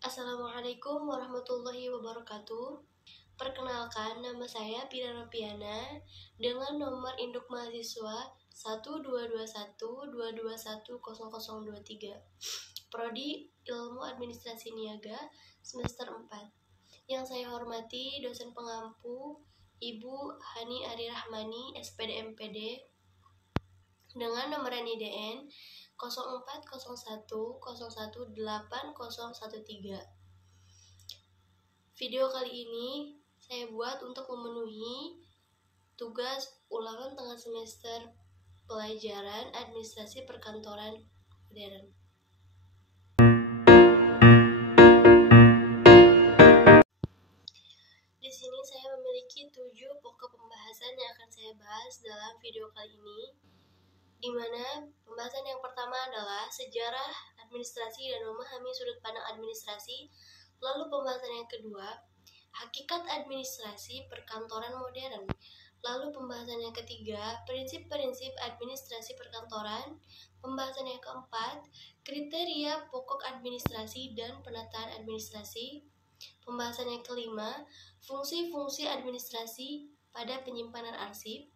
Assalamualaikum warahmatullahi wabarakatuh. Perkenalkan, nama saya Pira Ropiana dengan nomor induk mahasiswa 12212210023. Prodi Ilmu Administrasi Niaga semester 4. Yang saya hormati dosen pengampu Ibu Hani Ari Rahmani, SPD MPD, dengan nomor NIDN 0401018013. Video kali ini saya buat untuk memenuhi tugas ulangan tengah semester pelajaran administrasi perkantoran modern. Di sini saya memiliki 7 pokok pembahasan yang akan saya bahas dalam video kali ini, di mana pembahasan yang pertama adalah sejarah administrasi dan memahami sudut pandang administrasi. Lalu pembahasan yang kedua, hakikat administrasi perkantoran modern. Lalu pembahasan yang ketiga, prinsip-prinsip administrasi perkantoran. Pembahasan yang keempat, kriteria pokok administrasi dan penataan administrasi. Pembahasan yang kelima, fungsi-fungsi administrasi pada penyimpanan arsip.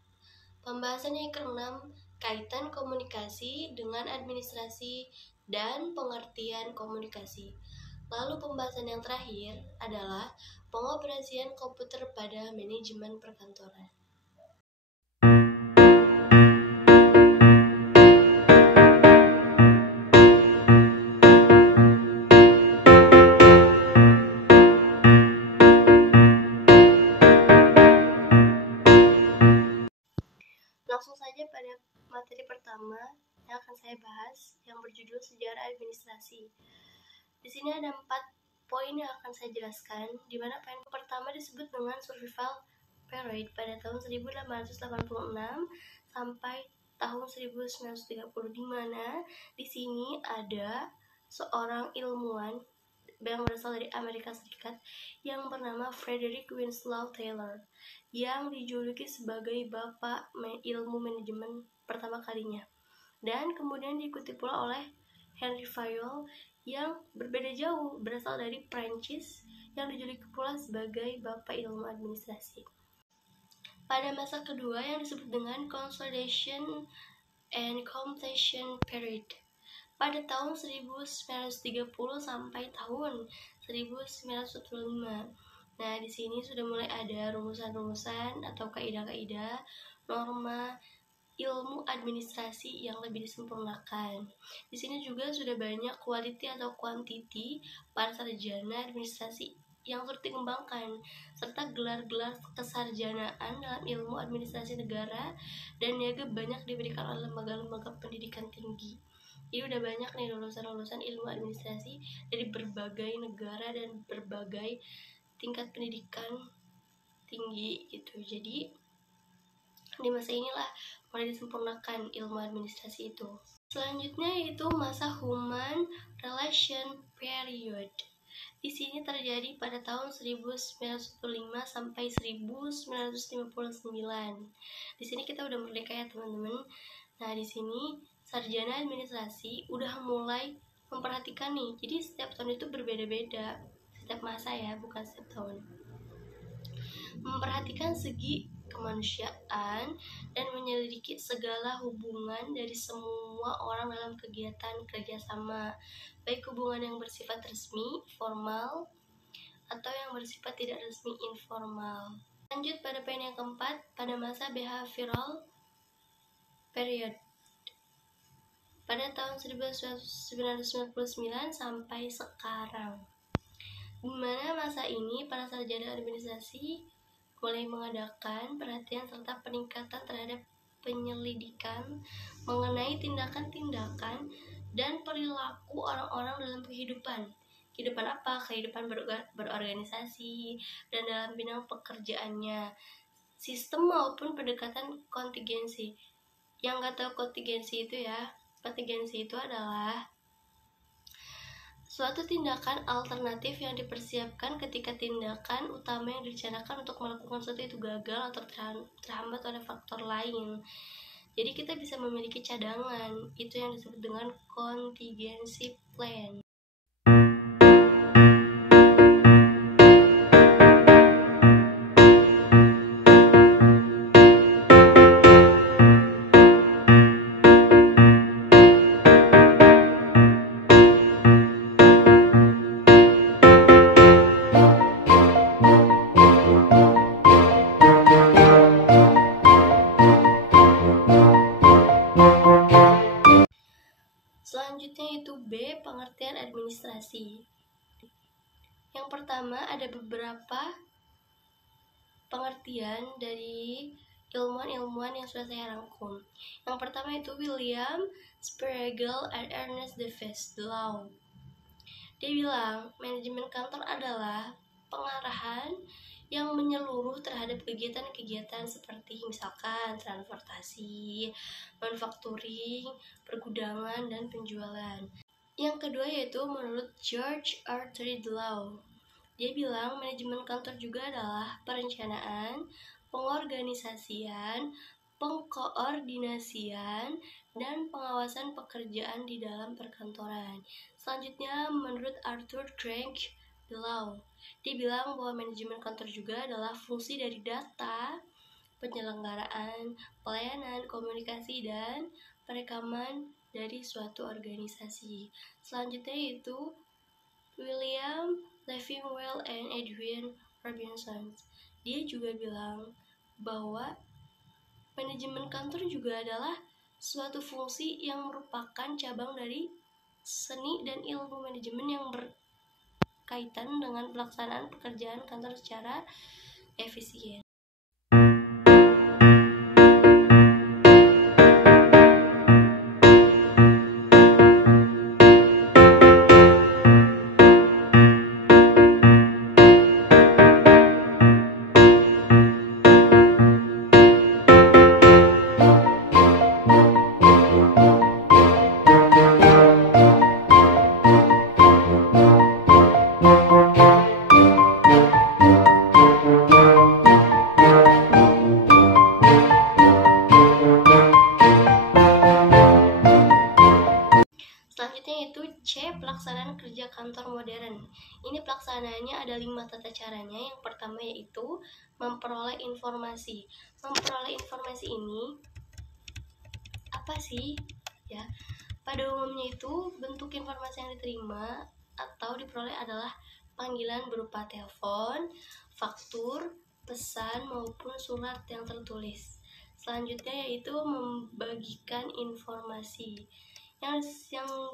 Pembahasan yang keenam, kaitan komunikasi dengan administrasi dan pengertian komunikasi. Lalu pembahasan yang terakhir adalah pengoperasian komputer pada manajemen perkantoran. Langsung saja pada materi pertama yang akan saya bahas, yang berjudul sejarah administrasi. Di sini ada 4 poin yang akan saya jelaskan, di mana poin pertama disebut dengan survival period pada tahun 1886 sampai tahun 1930, di mana di sini ada seorang ilmuwan yang berasal dari Amerika Serikat yang bernama Frederick Winslow Taylor, yang dijuluki sebagai bapak ilmu manajemen pertama kalinya, dan kemudian diikuti pula oleh Henry Fayol yang berbeda jauh, berasal dari Prancis, yang dijuluki pula sebagai bapak ilmu administrasi. Pada masa kedua yang disebut dengan Consolidation and Completion Period pada tahun 1930 sampai tahun 1945. Nah, di sini sudah mulai ada rumusan-rumusan atau kaidah-kaidah norma ilmu administrasi yang lebih disempurnakan. Di sini juga sudah banyak quality atau quantity para sarjana administrasi yang turut dikembangkan, serta gelar-gelar kesarjanaan dalam ilmu administrasi negara dan niaga banyak diberikan oleh lembaga-lembaga pendidikan tinggi. Jadi udah banyak nih lulusan-lulusan ilmu administrasi dari berbagai negara dan berbagai tingkat pendidikan tinggi gitu. Jadi di masa inilah mulai disempurnakan ilmu administrasi itu. Selanjutnya yaitu masa Human Relation Period. Di sini terjadi pada tahun 1905 sampai 1959. Di sini kita udah merdeka ya teman-teman. Nah, di sini sarjana administrasi udah mulai memperhatikan nih. Jadi setiap tahun itu berbeda-beda. Setiap masa ya, bukan setiap tahun. Memperhatikan segi kemanusiaan dan menyelidiki segala hubungan dari semua orang dalam kegiatan kerjasama, baik hubungan yang bersifat resmi, formal, atau yang bersifat tidak resmi, informal. Lanjut pada poin yang keempat, pada masa behavioral period pada tahun 1999 sampai sekarang, di mana masa ini para sarjana administrasi mulai mengadakan perhatian serta peningkatan terhadap penyelidikan mengenai tindakan-tindakan dan perilaku orang-orang dalam kehidupan. Kehidupan apa? Kehidupan berorganisasi dan dalam bidang pekerjaannya, sistem maupun pendekatan kontingensi. Yang nggak tahu kontingensi itu ya, kontingensi itu adalah suatu tindakan alternatif yang dipersiapkan ketika tindakan utama yang direncanakan untuk melakukan sesuatu itu gagal atau terhambat oleh faktor lain. Jadi kita bisa memiliki cadangan, itu yang disebut dengan contingency plan. administrasi. Yang pertama, ada beberapa pengertian dari ilmuwan-ilmuwan yang sudah saya rangkum. Yang pertama itu William Spreigel and Ernest Davis, The Law. Dia bilang, manajemen kantor adalah pengarahan yang menyeluruh terhadap kegiatan-kegiatan seperti misalkan transportasi, manufacturing, pergudangan, dan penjualan. Yang kedua yaitu menurut George Arthur Law. Dia bilang manajemen kantor juga adalah perencanaan, pengorganisasian, pengkoordinasian, dan pengawasan pekerjaan di dalam perkantoran. Selanjutnya menurut Arthur Crank Law, dia bilang bahwa manajemen kantor juga adalah fungsi dari data, penyelenggaraan, pelayanan, komunikasi, dan perekaman dari suatu organisasi. Selanjutnya yaitu William Leffingwell and Edwin Robinson. Dia juga bilang bahwa manajemen kantor juga adalah suatu fungsi yang merupakan cabang dari seni dan ilmu manajemen yang berkaitan dengan pelaksanaan pekerjaan kantor secara efisien. Pelaksanaan kerja kantor modern. Ini pelaksanaannya ada 5 tata caranya. Yang pertama yaitu memperoleh informasi. Memperoleh informasi ini apa sih? Ya, pada umumnya itu bentuk informasi yang diterima atau diperoleh adalah panggilan berupa telepon, faktur, pesan maupun surat yang tertulis. Selanjutnya yaitu membagikan informasi. Yang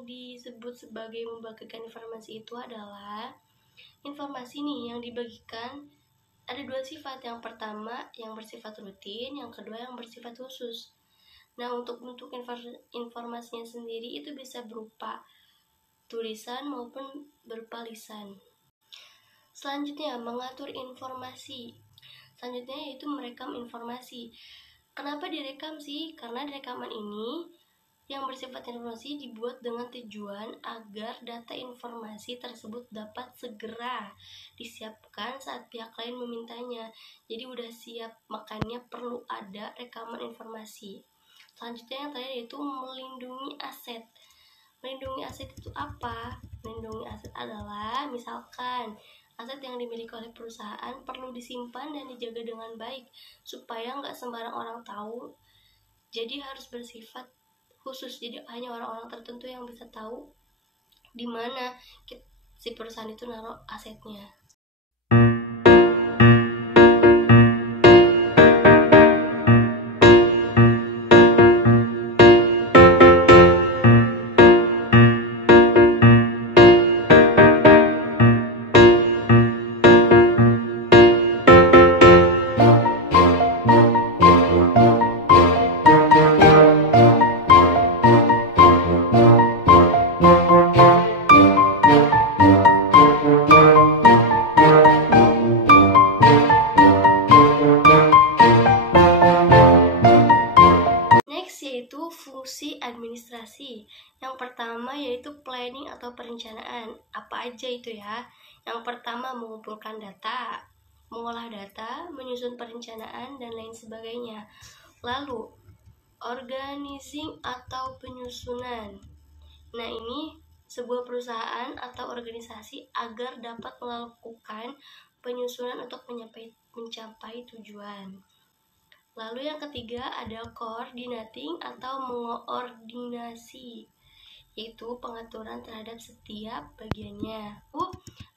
disebut sebagai membagikan informasi itu adalah informasi nih yang dibagikan ada 2 sifat. Yang pertama yang bersifat rutin, yang kedua yang bersifat khusus. Nah, untuk bentuk informasinya sendiri itu bisa berupa tulisan maupun berupa lisan. Selanjutnya mengatur informasi. Selanjutnya yaitu merekam informasi. Kenapa direkam sih? Karena di rekaman ini yang bersifat informasi dibuat dengan tujuan agar data informasi tersebut dapat segera disiapkan saat pihak lain memintanya. Jadi udah siap, makanya perlu ada rekaman informasi. Selanjutnya yang terakhir yaitu melindungi aset. Melindungi aset itu apa? Melindungi aset adalah misalkan aset yang dimiliki oleh perusahaan perlu disimpan dan dijaga dengan baik supaya nggak sembarang orang tahu. Jadi harus bersifat khusus, jadi hanya orang-orang tertentu yang bisa tahu di mana si perusahaan itu naruh asetnya. Fungsi administrasi. Yang pertama yaitu planning atau perencanaan. Apa aja itu ya? Yang pertama mengumpulkan data, mengolah data, menyusun perencanaan, dan lain sebagainya. Lalu organizing atau penyusunan. Nah, ini sebuah perusahaan atau organisasi agar dapat melakukan penyusunan untuk mencapai tujuan. Lalu yang ketiga ada coordinating atau mengoordinasi, yaitu pengaturan terhadap setiap bagiannya.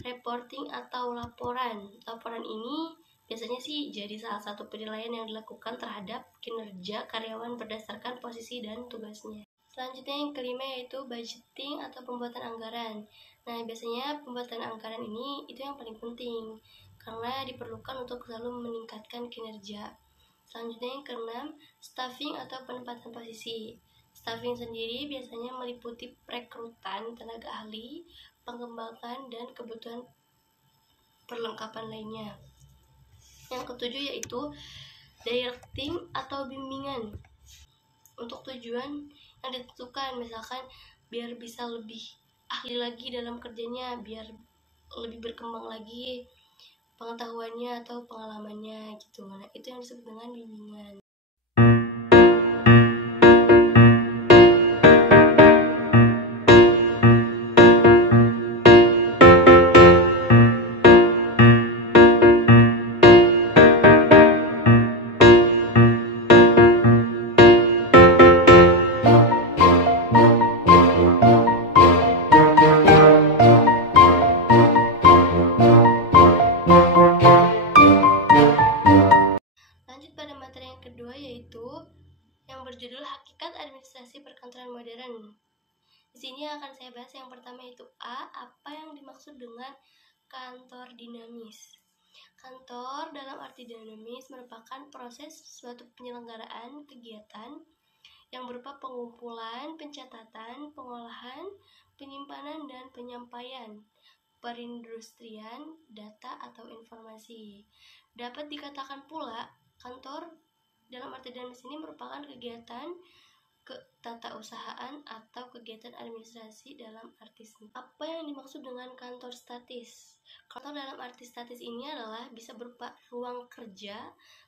Reporting atau laporan. Laporan ini biasanya sih jadi salah satu penilaian yang dilakukan terhadap kinerja karyawan berdasarkan posisi dan tugasnya. Selanjutnya yang kelima yaitu budgeting atau pembuatan anggaran. Nah, biasanya pembuatan anggaran ini itu yang paling penting karena diperlukan untuk selalu meningkatkan kinerja. Selanjutnya yang keenam, staffing atau penempatan posisi. Staffing sendiri biasanya meliputi perekrutan tenaga ahli, pengembangan, dan kebutuhan perlengkapan lainnya. Yang ketujuh yaitu directing atau bimbingan untuk tujuan yang ditentukan, misalkan biar bisa lebih ahli lagi dalam kerjanya, biar lebih berkembang lagi pengetahuannya atau pengalamannya gitu. Nah, itu yang disebut dengan bimbingan. Lanjut pada materi yang kedua yaitu yang berjudul Hakikat Administrasi Perkantoran Modern. Di sini akan saya bahas yang pertama yaitu A, apa yang dimaksud dengan kantor dinamis. Kantor dalam arti dinamis merupakan proses suatu penyelenggaraan kegiatan yang berupa pengumpulan, pencatatan, pengolahan, penyimpanan, dan penyampaian perindustrian data atau informasi. Dapat dikatakan pula, kantor dalam arti dinamis ini merupakan kegiatan ketatausahaan atau kegiatan administrasi dalam arti sendiri. Apa yang dimaksud dengan kantor statis? Kantor dalam arti statis ini adalah bisa berupa ruang kerja,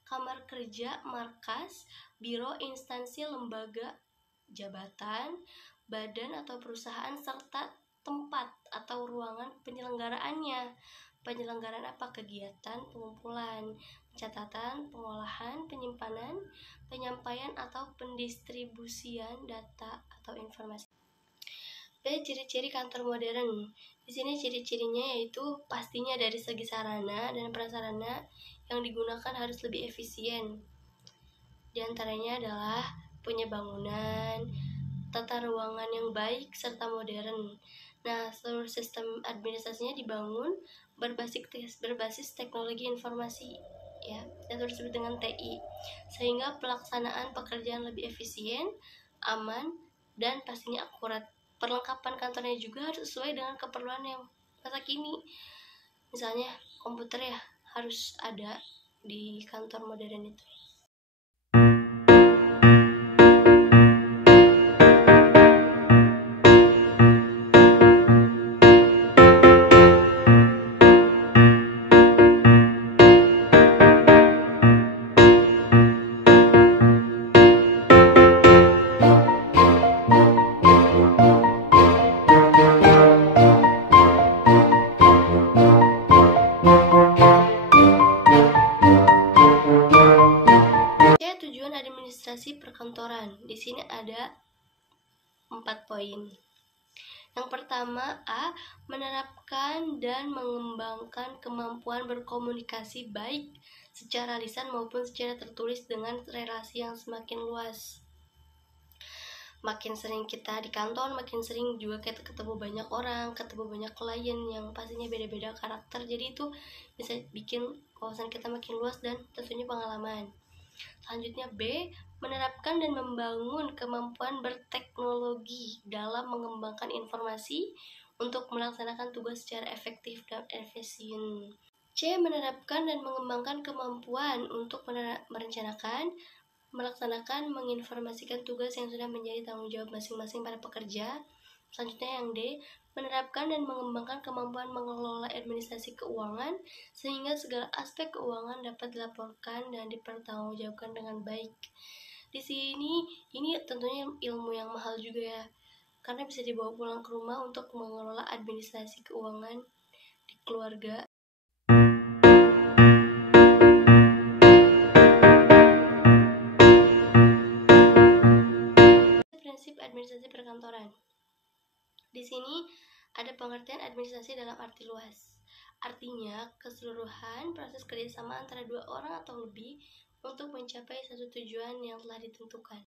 kamar kerja, markas, biro, instansi, lembaga, jabatan, badan atau perusahaan, serta tempat atau ruangan penyelenggaraannya. Penyelenggaraan apa? Kegiatan pengumpulan, pencatatan, pengolahan, penyimpanan, penyampaian atau pendistribusian data atau informasi. B. Ciri-ciri kantor modern. Di sini ciri-cirinya yaitu pastinya dari segi sarana dan prasarana yang digunakan harus lebih efisien. Di antaranya adalah punya bangunan, tata ruangan yang baik serta modern. Nah, seluruh sistem administrasinya dibangun berbasis teknologi informasi, ya, yang disebut dengan TI, sehingga pelaksanaan pekerjaan lebih efisien, aman, dan pastinya akurat. Perlengkapan kantornya juga harus sesuai dengan keperluan yang masa kini. Misalnya komputer ya harus ada di kantor modern itu. Tujuan administrasi perkantoran. Di sini ada 4 poin. Yang pertama, A, menerapkan dan mengembangkan kemampuan berkomunikasi baik secara lisan maupun secara tertulis dengan relasi yang semakin luas. Makin sering kita di kantor, makin sering juga kita ketemu banyak orang, ketemu banyak klien yang pastinya beda-beda karakter. Jadi itu bisa bikin wawasan kita makin luas dan tentunya pengalaman. Selanjutnya B, menerapkan dan membangun kemampuan berteknologi dalam mengembangkan informasi untuk melaksanakan tugas secara efektif dan efisien. C, menerapkan dan mengembangkan kemampuan untuk merencanakan, melaksanakan, menginformasikan tugas yang sudah menjadi tanggung jawab masing-masing para pekerja. Selanjutnya yang D, menerapkan dan mengembangkan kemampuan mengelola administrasi keuangan sehingga segala aspek keuangan dapat dilaporkan dan dipertanggungjawabkan dengan baik. Di sini ini tentunya ilmu yang mahal juga ya, karena bisa dibawa pulang ke rumah untuk mengelola administrasi keuangan di keluarga. Prinsip administrasi perkantoran. Di sini ada pengertian administrasi dalam arti luas. Artinya, keseluruhan proses kerjasama antara dua orang atau lebih untuk mencapai satu tujuan yang telah ditentukan.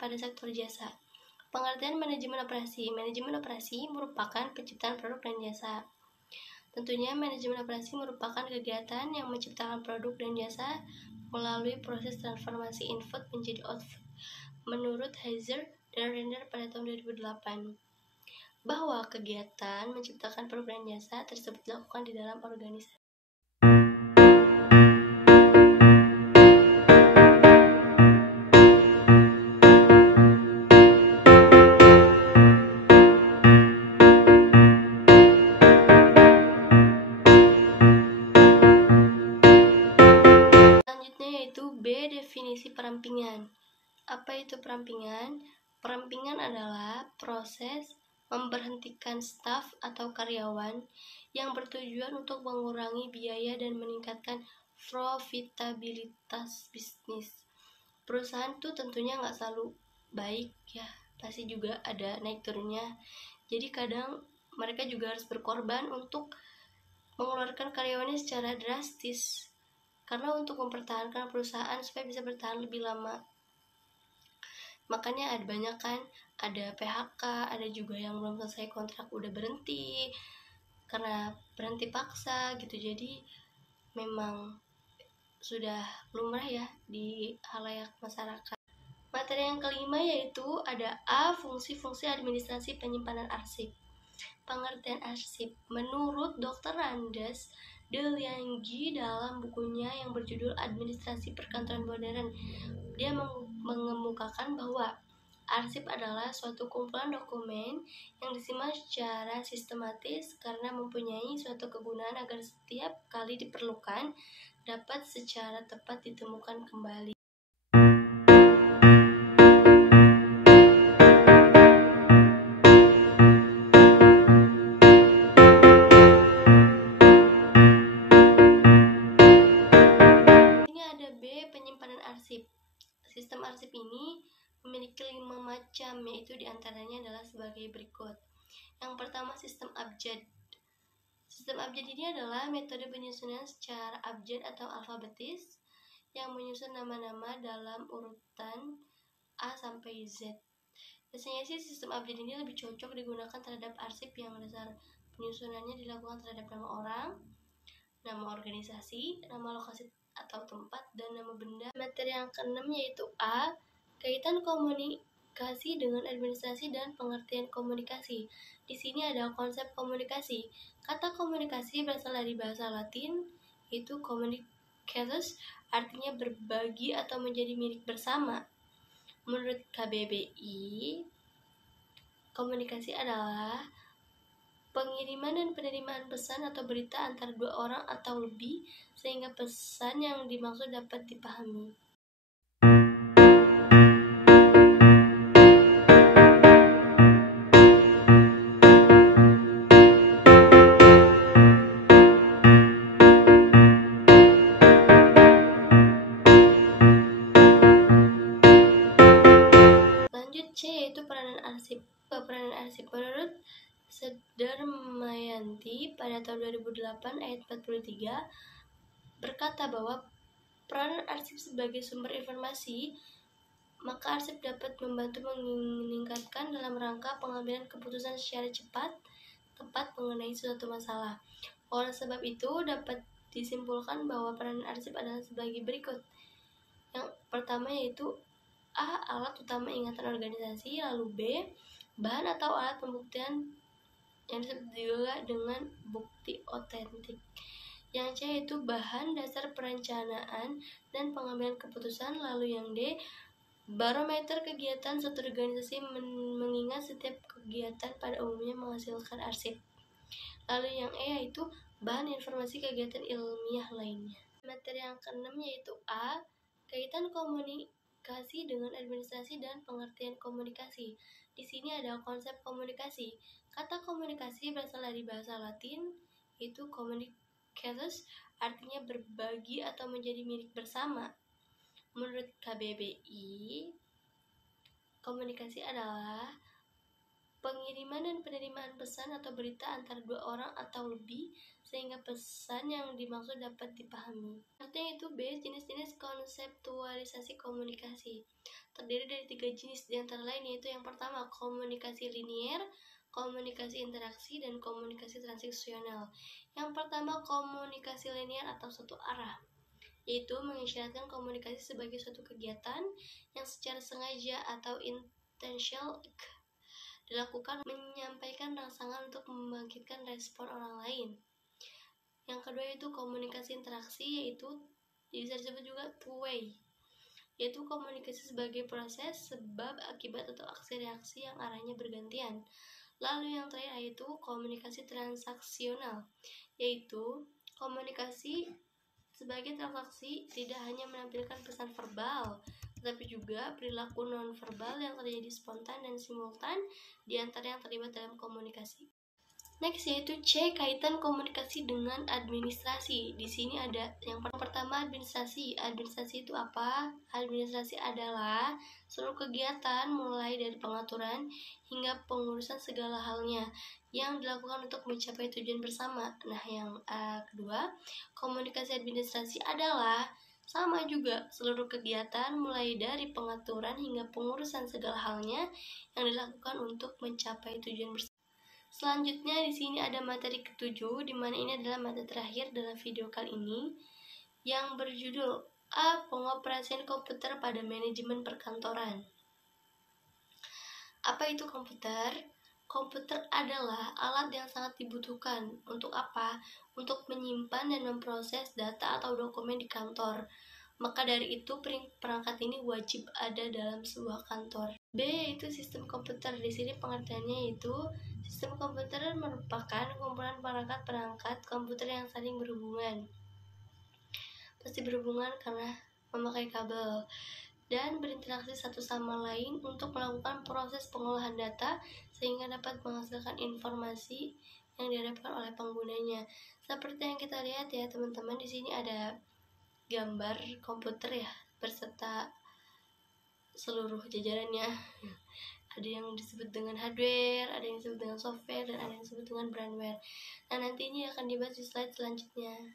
pada sektor jasa. Pengertian manajemen operasi. Manajemen operasi merupakan penciptaan produk dan jasa. Tentunya manajemen operasi merupakan kegiatan yang menciptakan produk dan jasa melalui proses transformasi input menjadi output. Menurut Heiser dan Render pada tahun 2008, bahwa kegiatan menciptakan produk dan jasa tersebut dilakukan di dalam organisasi. Selanjutnya yaitu B. Definisi perampingan. Apa itu perampingan? Perampingan adalah proses memberhentikan staf atau karyawan yang bertujuan untuk mengurangi biaya dan meningkatkan profitabilitas bisnis. Perusahaan tuh tentunya nggak selalu baik ya, pasti juga ada naik turunnya. Jadi kadang mereka juga harus berkorban untuk mengeluarkan karyawannya secara drastis karena untuk mempertahankan perusahaan supaya bisa bertahan lebih lama. Makanya ada banyak kan, ada PHK, ada juga yang belum selesai kontrak udah berhenti karena berhenti paksa gitu. Jadi memang sudah lumrah ya di halayak masyarakat. Materi yang kelima yaitu ada A. Fungsi-fungsi administrasi penyimpanan arsip. Pengertian arsip. Menurut Dr. Randes Delianggi dalam bukunya yang berjudul Administrasi Perkantoran Modern, dia mengemukakan bahwa arsip adalah suatu kumpulan dokumen yang disimpan secara sistematis karena mempunyai suatu kegunaan agar setiap kali diperlukan dapat secara tepat ditemukan kembali. Ini ada B. Penyimpanan arsip. Sistem arsip ini memiliki 5 macam, yaitu diantaranya adalah sebagai berikut. Yang pertama, sistem abjad. Sistem abjad ini adalah metode penyusunan secara abjad atau alfabetis yang menyusun nama-nama dalam urutan A sampai Z. Biasanya sih sistem abjad ini lebih cocok digunakan terhadap arsip yang dasar penyusunannya dilakukan terhadap nama orang, nama organisasi, nama lokasi atau tempat, dan nama benda. Materi yang keenam yaitu A. Kaitan komunikasi dengan administrasi dan pengertian komunikasi. Di sini ada konsep komunikasi. Kata komunikasi berasal dari bahasa Latin, yaitu communicatus, artinya berbagi atau menjadi milik bersama. Menurut KBBI, komunikasi adalah pengiriman dan penerimaan pesan atau berita antara dua orang atau lebih sehingga pesan yang dimaksud dapat dipahami. Lanjut C yaitu peranan arsip. Peranan arsip menurut Sudarmayanti pada tahun 2008 ayat 43 berkata bahwa peranan arsip sebagai sumber informasi, maka arsip dapat membantu meningkatkan dalam rangka pengambilan keputusan secara cepat, tepat mengenai suatu masalah. Oleh sebab itu dapat disimpulkan bahwa peranan arsip adalah sebagai berikut. Yang pertama yaitu A. Alat utama ingatan organisasi. Lalu B. Bahan atau alat pembuktian yang disebut juga dengan bukti otentik. Yang C yaitu bahan dasar perencanaan dan pengambilan keputusan. Lalu yang D. Barometer kegiatan suatu organisasi mengingat setiap kegiatan pada umumnya menghasilkan arsip. Lalu yang E yaitu bahan informasi kegiatan ilmiah lainnya. Materi yang keenam yaitu A. Kaitan komunikasi dengan administrasi dan pengertian komunikasi. Di sini ada konsep komunikasi. Kata komunikasi berasal dari bahasa Latin, yaitu communicatus, artinya berbagi atau menjadi milik bersama. Menurut KBBI, komunikasi adalah pengiriman dan penerimaan pesan atau berita antara dua orang atau lebih sehingga pesan yang dimaksud dapat dipahami. Artinya itu B. Jenis-jenis konseptualisasi komunikasi terdiri dari 3 jenis, di antara lain yaitu yang pertama komunikasi linier, komunikasi interaksi, dan komunikasi transaksional. Yang pertama komunikasi linier atau satu arah, yaitu mengisyaratkan komunikasi sebagai suatu kegiatan yang secara sengaja atau intentional dilakukan menyampaikan rangsangan untuk membangkitkan respon orang lain. Yang kedua yaitu komunikasi interaksi, yaitu bisa disebut juga two-way, yaitu komunikasi sebagai proses sebab akibat atau aksi reaksi yang arahnya bergantian. Lalu yang terakhir yaitu komunikasi transaksional, yaitu komunikasi sebagai transaksi tidak hanya menampilkan pesan verbal, tetapi juga perilaku non-verbal yang terjadi spontan dan simultan di antara yang terlibat dalam komunikasi. Next yaitu C, kaitan komunikasi dengan administrasi. Di sini ada yang pertama administrasi. Administrasi itu apa? Administrasi adalah seluruh kegiatan mulai dari pengaturan hingga pengurusan segala halnya yang dilakukan untuk mencapai tujuan bersama. Nah, yang kedua, komunikasi administrasi adalah sama juga seluruh kegiatan mulai dari pengaturan hingga pengurusan segala halnya yang dilakukan untuk mencapai tujuan bersama. Selanjutnya di sini ada materi ketujuh, di mana ini adalah materi terakhir dalam video kali ini yang berjudul A. Pengoperasian komputer pada manajemen perkantoran. Apa itu komputer? Komputer adalah alat yang sangat dibutuhkan. Untuk apa? Untuk menyimpan dan memproses data atau dokumen di kantor. Maka dari itu perangkat ini wajib ada dalam sebuah kantor. B yaitu sistem komputer. Di sini pengertiannya yaitu sistem komputer merupakan kumpulan perangkat-perangkat komputer yang saling berhubungan. Pasti berhubungan karena memakai kabel dan berinteraksi satu sama lain untuk melakukan proses pengolahan data sehingga dapat menghasilkan informasi yang diharapkan oleh penggunanya. Seperti yang kita lihat ya teman-teman, di sini ada gambar komputer ya berserta seluruh jajarannya. Ada yang disebut dengan hardware, ada yang disebut dengan software, dan ada yang disebut dengan brandware. Nah, nanti ini akan dibahas di slide selanjutnya.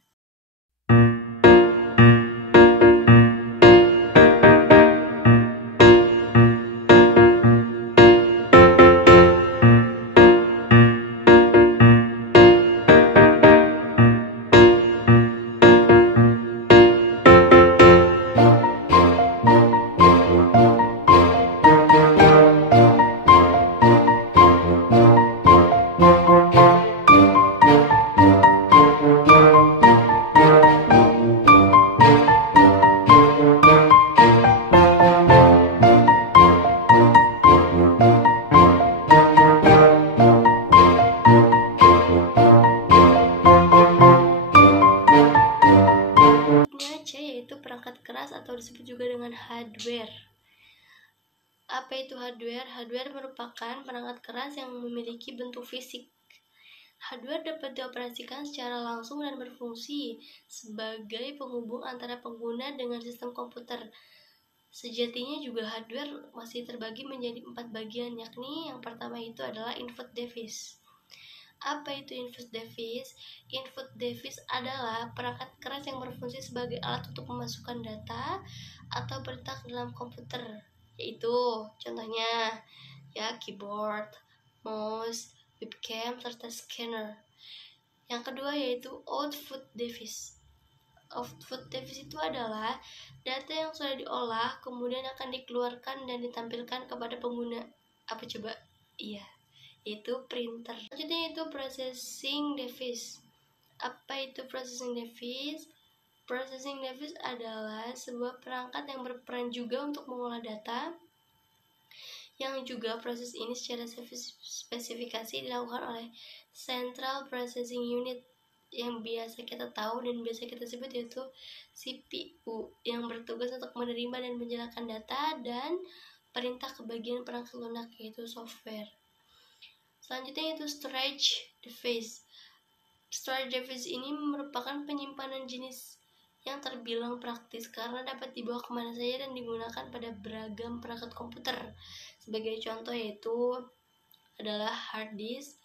Perangkat keras atau disebut juga dengan hardware. Apa itu hardware? Hardware merupakan perangkat keras yang memiliki bentuk fisik. Hardware dapat dioperasikan secara langsung dan berfungsi sebagai penghubung antara pengguna dengan sistem komputer. Sejatinya juga hardware masih terbagi menjadi 4 bagian, yakni yang pertama itu adalah input device. Apa itu input device? Input device adalah perangkat keras yang berfungsi sebagai alat untuk memasukkan data atau perintah ke dalam komputer, yaitu contohnya ya keyboard, mouse, webcam, serta scanner. Yang kedua yaitu output device. Output device itu adalah data yang sudah diolah kemudian akan dikeluarkan dan ditampilkan kepada pengguna. Apa coba? Iya, yaitu printer. Selanjutnya itu processing device. Apa itu processing device? Processing device adalah sebuah perangkat yang berperan juga untuk mengolah data, yang juga proses ini secara spesifikasi dilakukan oleh Central Processing Unit yang biasa kita tahu dan biasa kita sebut yaitu CPU, yang bertugas untuk menerima dan menjalankan data dan perintah ke bagian perangkat lunak yaitu software. Selanjutnya yaitu storage device. Storage device ini merupakan penyimpanan jenis yang terbilang praktis karena dapat dibawa kemana saja dan digunakan pada beragam perangkat komputer. Sebagai contoh yaitu adalah hard disk,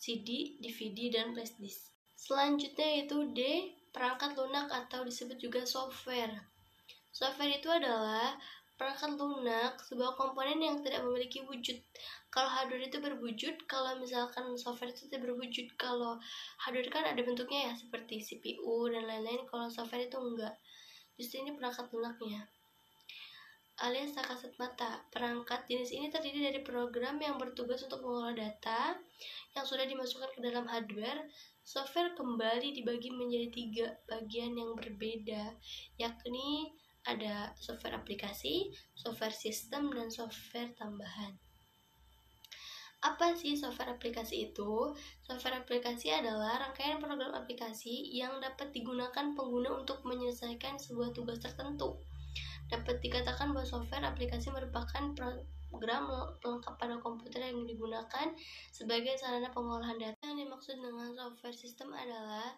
CD, DVD, dan flash disk. Selanjutnya yaitu D, perangkat lunak atau disebut juga software. Software itu adalah perangkat lunak, sebuah komponen yang tidak memiliki wujud. Kalau hardware itu berwujud, kalau misalkan software itu tidak berwujud. Kalau hardware kan ada bentuknya ya, seperti CPU dan lain-lain. Kalau software itu enggak. Justru ini perangkat lunaknya, alias tak kasat mata. Perangkat jenis ini terdiri dari program yang bertugas untuk mengolah data yang sudah dimasukkan ke dalam hardware. Software kembali dibagi menjadi 3 bagian yang berbeda, yakni ada software aplikasi, software sistem, dan software tambahan. Apa sih software aplikasi itu? Software aplikasi adalah rangkaian program aplikasi yang dapat digunakan pengguna untuk menyelesaikan sebuah tugas tertentu. Dapat dikatakan bahwa software aplikasi merupakan program pelengkap pada komputer yang digunakan sebagai sarana pengolahan data. Yang dimaksud dengan software sistem adalah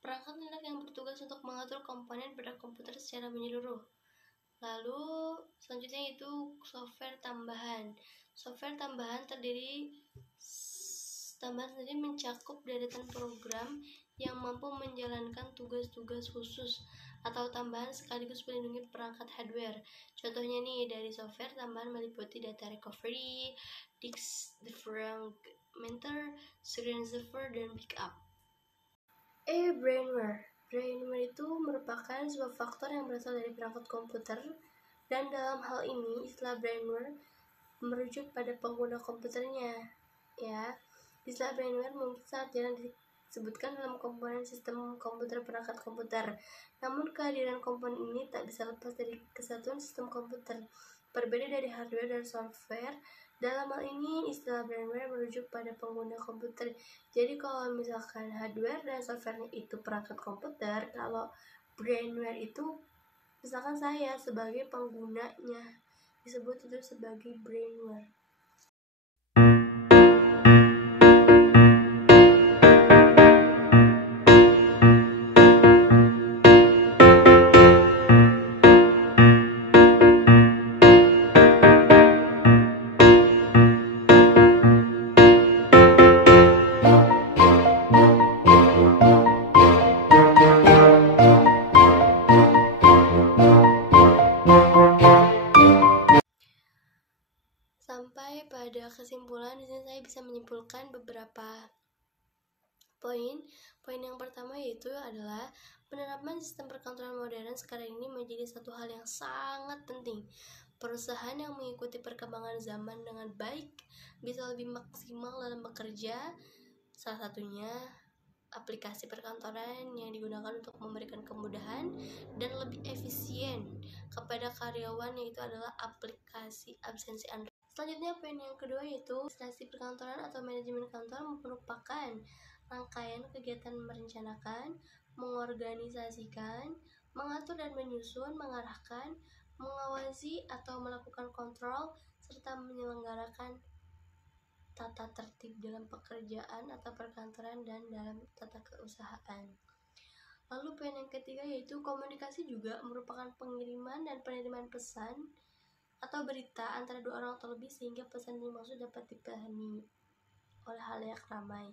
perangkat lunak yang bertugas untuk mengatur komponen pada komputer secara menyeluruh. Lalu selanjutnya itu software tambahan. Software tambahan sendiri mencakup deretan program yang mampu menjalankan tugas-tugas khusus atau tambahan sekaligus melindungi perangkat hardware. Contohnya nih, dari software tambahan meliputi data recovery, disk defragmenter, screen saver, dan backup. Brainware. Brainware itu merupakan sebuah faktor yang berasal dari perangkat komputer, dan dalam hal ini istilah brainware merujuk pada pengguna komputernya. Ya, istilah brainware mungkin sangat jarang disebutkan dalam komponen sistem komputer perangkat komputer. Namun kehadiran komponen ini tak bisa lepas dari kesatuan sistem komputer. Berbeda dari hardware dan software, dalam hal ini istilah brainware merujuk pada pengguna komputer. Jadi kalau misalkan hardware dan software itu perangkat komputer, kalau brainware itu misalkan saya sebagai penggunanya, disebut itu sebagai brainware. Sampai pada kesimpulan, di sini saya bisa menyimpulkan beberapa poin. Poin yang pertama yaitu adalah penerapan sistem perkantoran modern sekarang ini menjadi satu hal yang sangat penting. Perusahaan yang mengikuti perkembangan zaman dengan baik bisa lebih maksimal dalam bekerja. Salah satunya aplikasi perkantoran yang digunakan untuk memberikan kemudahan dan lebih efisien kepada karyawan, yaitu adalah aplikasi absensi Android. Selanjutnya, poin yang kedua yaitu administrasi perkantoran atau manajemen kantor merupakan rangkaian kegiatan merencanakan, mengorganisasikan, mengatur dan menyusun, mengarahkan, mengawasi atau melakukan kontrol, serta menyelenggarakan tata tertib dalam pekerjaan atau perkantoran dan dalam tata keusahaan. Lalu poin yang ketiga yaitu komunikasi juga merupakan pengiriman dan penerimaan pesan atau berita antara dua orang atau lebih sehingga pesan yang dimaksud dapat dipahami oleh halayak ramai.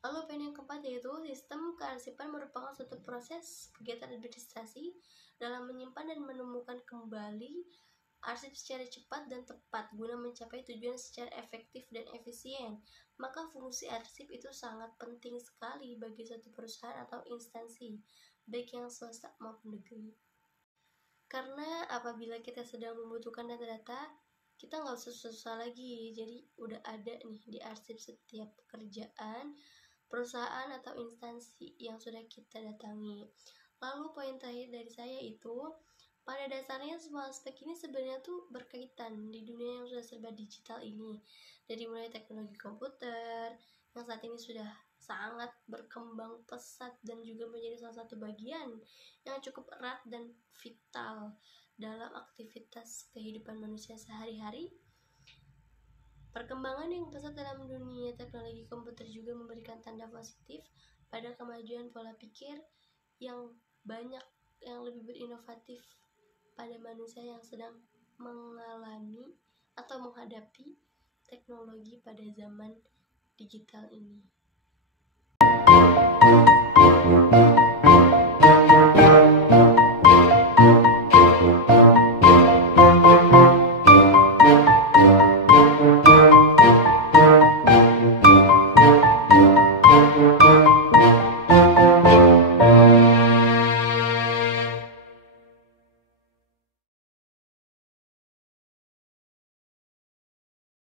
Lalu poin yang keempat yaitu sistem kearsipan merupakan suatu proses kegiatan administrasi dalam menyimpan dan menemukan kembali arsip secara cepat dan tepat guna mencapai tujuan secara efektif dan efisien. Maka fungsi arsip itu sangat penting sekali bagi suatu perusahaan atau instansi, baik yang swasta maupun negeri. Karena apabila kita sedang membutuhkan data-data, kita nggak usah susah lagi. Jadi udah ada nih di arsip setiap pekerjaan, perusahaan atau instansi yang sudah kita datangi. Lalu poin terakhir dari saya itu, pada dasarnya semua aspek ini sebenarnya tuh berkaitan di dunia yang sudah serba digital ini. Dari mulai teknologi komputer yang saat ini sudah sangat berkembang pesat dan juga menjadi salah satu bagian yang cukup erat dan vital dalam aktivitas kehidupan manusia sehari-hari. Perkembangan yang pesat dalam dunia teknologi komputer juga memberikan tanda positif pada kemajuan pola pikir yang banyak yang lebih berinovatif pada manusia yang sedang mengalami atau menghadapi teknologi pada zaman digital ini.